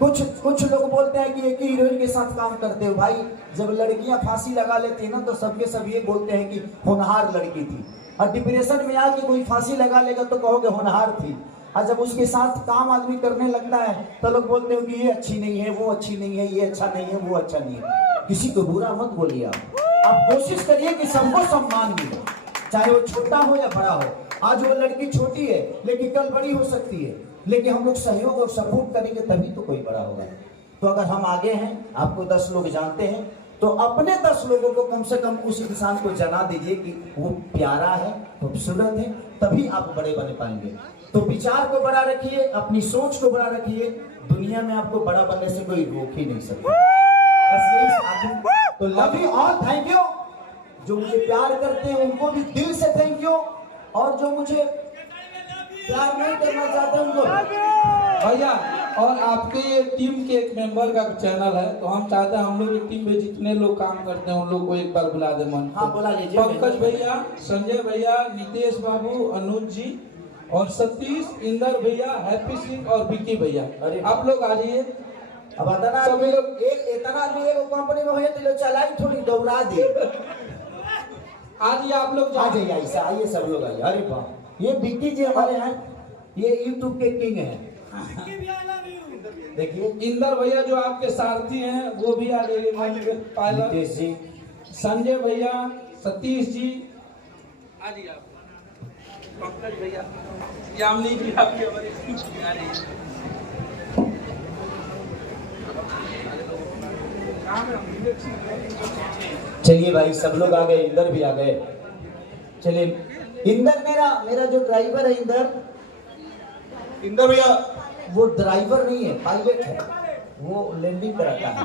कुछ कुछ लोग बोलते हैं कि एक ही हीरोइन के साथ काम करते हो। भाई जब लड़कियां फांसी लगा लेती है ना तो सबके सब ये बोलते हैं कि होनहार लड़की थी, और डिप्रेशन में आके कोई फांसी लगा लेगा तो कहोगे होनहार थी। और जब उसके साथ काम आदमी करने लगता है तो लोग बोलते हो कि ये अच्छी नहीं है, वो अच्छी नहीं है, ये अच्छा नहीं है, वो अच्छा नहीं है। किसी को बुरा मत बोलिए। आप कोशिश करिए कि सबको सम्मान मिले, चाहे वो छोटा हो या बड़ा हो। आज वो लड़की छोटी है लेकिन कल बड़ी हो सकती है, लेकिन हम लोग सहयोग और सपोर्ट करेंगे तभी तो कोई बड़ा होगा। तो अगर हम आगे हैं, आपको 10 लोग जानते हैं, तो अपने 10 लोगों को कम से कम उस इंसान को जना दीजिए कि वो प्यारा है, खूबसूरत है, तभी आप बड़े बन पाएंगे। तो विचार को बड़ा रखिए, अपनी सोच को बड़ा रखिए, दुनिया में आपको बड़ा बनने से कोई रोक ही नहीं सकता। बस यही साथ। तो love you all, thank you. जो मुझे प्यार करते हैं उनको भी दिल से थैंक यू, और जो मुझे प्यार नहीं करना चाहते उनको भैया। और आपके टीम के एक मेंबर का चैनल है, तो हम चाहते हैं हम लोग की टीम में जितने लोग काम करते हैं उन लोग को एक बार बुला दे मन। हाँ बुला लीजिए। पंकज भैया, संजय भैया, नितेश बाबू, अनुज जी और सतीश, इंदर भैया, हैप्पी सिंह और विक्की भैया, आप लोग आ जाइए। अब इतना सभी लोग इतना आदमी एक कंपनी में हो तो चलाई थोड़ी दौड़ा दे। आज आप लोग आ जाइए, ऐसा आइए, सब लोग आइए। अरे वाह, ये विक्की जी हमारे हैं, ये यूट्यूब के किंग हैं। देखिए इंदर भैया जो आपके सारथी हैं वो भी आ जाइए। पायलट नितेश जी, संजय भैया, सतीश जी आ जाइए। आप पंकज भैया, यामिनी जी आपकी हमारी आ रही है। चलिए भाई, सब लोग आ गए, इंदर भी आ गए। चलिए इंदर, मेरा जो ड्राइवर है इंदर भैया, वो ड्राइवर नहीं है, पायलट है, वो लैंडिंग कराता है।